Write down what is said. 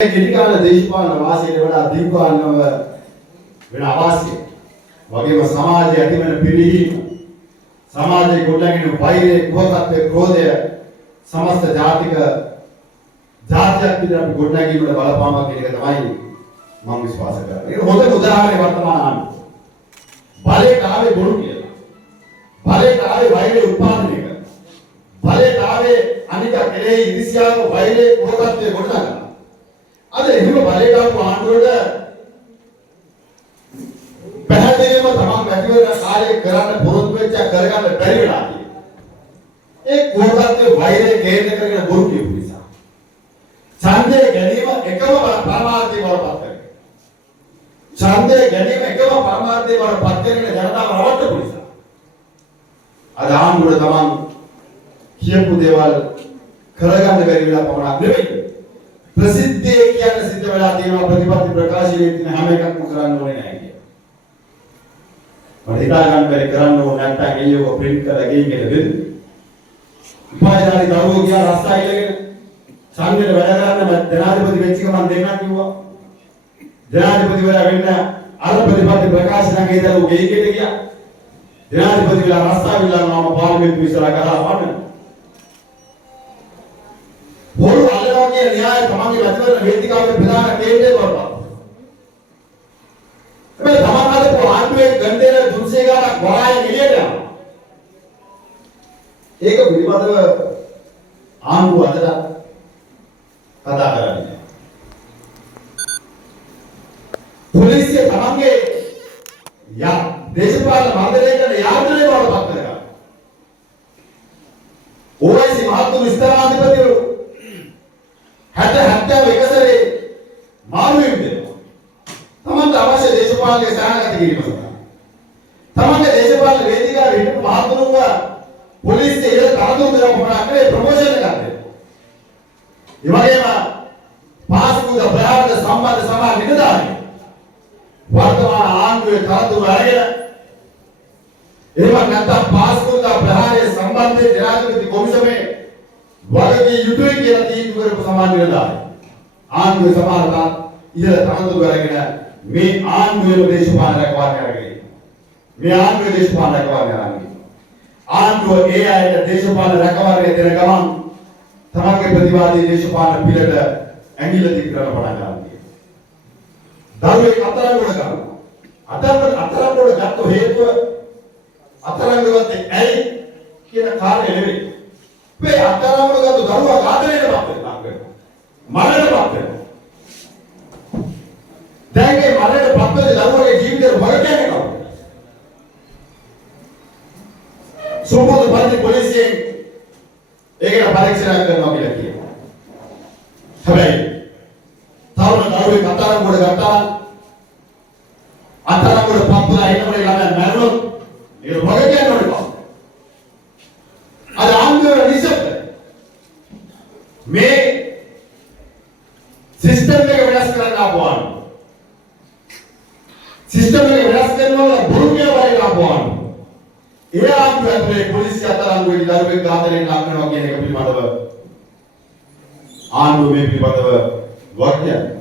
ගෙඩිකාන දේශපාලන වාසියට වඩා දීර්ඝායනව වෙන අවශ්‍ය වගේම සමාජයේ ඇතිවන පිරිහීම සමාජයේ ගොඩනැගෙන වෛරය කුහකත්වයේ ක්‍රෝධය සමස්ත ජාතික ජාතියක් විදිහට අපි ගොඩනැගීමට බලපානවා කියන එක තමයි මම විශ්වාස කරන්නේ. ඒක හොඳ උදාහරණයක් වර්තමාන ආණ්ඩුව. බලයට ආවේ බොරු කියලා. බලයට ආවේ වෛරය උත්පාදනය කරන. බලයට ආවේ අනික කෙරෙහි ඉරිසියාව වෛරය කුහකත්වයේ ගොඩනගන. අද එහෙම බලයට ආපු ආණ්ඩුවට පැහැදිලිවම තමන් වැඩිවර කාලේ කරන්න පොරොත්තු වෙච්ච කරගන්න බැරි වෙලා තියෙනවා. ඒ කුහකත්වයේ වෛරය කේන්ද්‍ර කරගෙන බොරු කියපු නිසා. ඡන්දය ගැනීම එකම පරමාර්ථය වලපත් කරගෙන. ඡන්දය ගැනීම එකම පරමාර්ථය වලපත් කරගෙන ජනතාව රවට්ටපු නිසා. අද ආණ්ඩුවට තමන් කියපු දේවල් කරගන්න බැරි වෙලා පමණක් නෙවෙයි. ප්‍රසිද්ධිය කියන සිද්ධ වෙලා තියෙනවා ප්‍රතිපත්ති ප්‍රකාශනයේ තියෙන හැම එකක්ම කරන්න ඕනේ නැහැ කියලා. මම හිතා ගන්න බැරි කරන්න ඕනේ නැත්නම් එළියක print කරලා ගෙයින් එළ වෙද. උපාධිධාරී දරුවෝ ගියා රස්සා ඉලගෙන සංඝයට වැඩ කරන්න ජනාධිපති වෙච්ච එක මම දෙන්නම් කිව්වා. ජනාධිපතිවරයා වෙන්න අර ප්‍රතිපත්ති ප්‍රකාශනයේ දරුවෝ ගෙයින් එළ ගියා. ජනාධිපතිවරයා රස්සා විලනවා පාර්ලිමේන්තුව ඉස්සරහ කරා වන්න. බොරු අල්ලනවා න්‍යාය තමන්ගේ වැඩවල වේදිකාවේ ප්‍රධාන කේන්ද්‍රය කරපන්. හැබැයි තමන් අදපු ආණ්ඩුවේ ගන්දේන 300 ගානක් වරායෙන් එළියට යනවා. ඒක පිළිබඳව ආණ්ඩුව අදට කතා කරන්නේ. පොලිසිය තමන්ගේ දේශපාලන මණ්ඩලයකට යාන්ත්‍රණය බවට පත් කරගන්නවා. ඕයිසි මහත්තුරු ස්ථානාධිපතිවරු 70 එකසරේ මාරු වෙනවා. තමන්ට අවශ්‍ය දේශපාලන සහායක කිරීම සඳහා. තමන්ගේ දේශපාලන වේදිකාවේ හිටපු මහත්තුරුව පොලිසිය ඉහළ තනතුරු දෙනවා මොනවාක්ද ප්‍රොමෝෂන් එකක් දෙනවා. ඒ වගේම පාස්කුද ප්‍රාර්ථ සම්බන්ධ සමා නිලධාරී වර්තමාන ආණ්ඩුවේ තනතුරු අරගෙන එහෙම නැත්නම් පාස්කුද ප්‍රහාරයේ සම්බන්ධයෙන් ජනාධිපති කොමිසමේ වගකී යුතුයි කියලා තීන්දුව කරපු සමාජ නිලධාරී ආණ්ඩුවේ සමානතා ඉහළ තනතුරු අරගෙන මේ ආණ්ඩුවේම දේශපාලන රැකවරණය අරගෙන මේ ආණ්ඩුවේ දේශපාලන රැකවරණය අරගෙන ආණ්ඩුව ඒ අයට දේශපාලන රැකවරණය දෙන ගමන් තමන්ගේ ප්‍රතිවාදී දේශපාලන පිළට ඇඟිල්ල දික් කරන පටන් ගන්නවා. දරුවෙක් අතරංගුවට ගන්නවා. අතරංගුවට ගත්ත හේතුව අතරංගුවට ඇයි කියන කාරණේ නෙවෙයි. මේ අතරංගුවට ගත්ත දරුවා ඝාතනයටපත් වෙනවා. මරණයටපත් වෙනවා. දැන් මේ මරණයටපත් වෙන දරුවගේ ජීවිතේ වරකන්නේ කවුද? සෝපෝද පරිදි පොලිසියෙන් ඒකට පරීක්ෂණ කරනවා කියලා කියනවා. හැබැයි තවම දරුවෙක් අතරංගුවට ගත්තා අතරංගුවට පප්පලා එනකොට ළමයා මැරුණොත් ඒක වරකන්නේ කවුද? අද ආන්දෝලන නිසප්ත මේ සිස්ටම් එක වෙනස් කරන්න ආපුවාන සිස්ටම් එක වෙනස් කරනවා බුරුකිය වගේ ආපුවාන ඒ ආන්දෝලනයේ පොලිසිය අතරංගුවේ දරුවෙක් ඝාතනයෙන් ලක් වෙනවා කියන එක පිළිබඳව ආණ්ඩුව මේ පිළිබඳව වර්ධනය